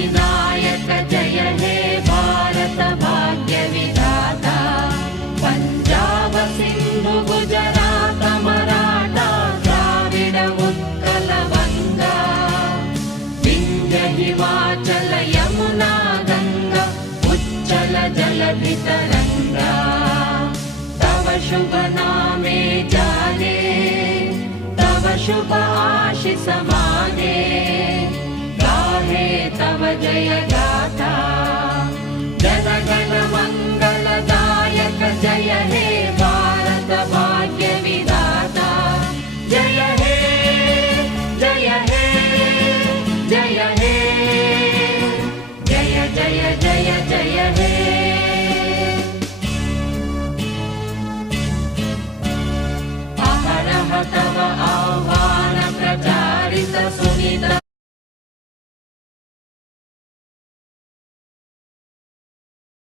विनायक जय हे भारत भाग्य विधाता पंजाब सिंधु गुजरात मराठा द्राविड उत्कल बंगा विंध्य हिमाचल यमुना गंगा उच्चल जलधि तरंगा तव शुभ नामे जागे तव शुभ आशीष मागे गाहे तव जय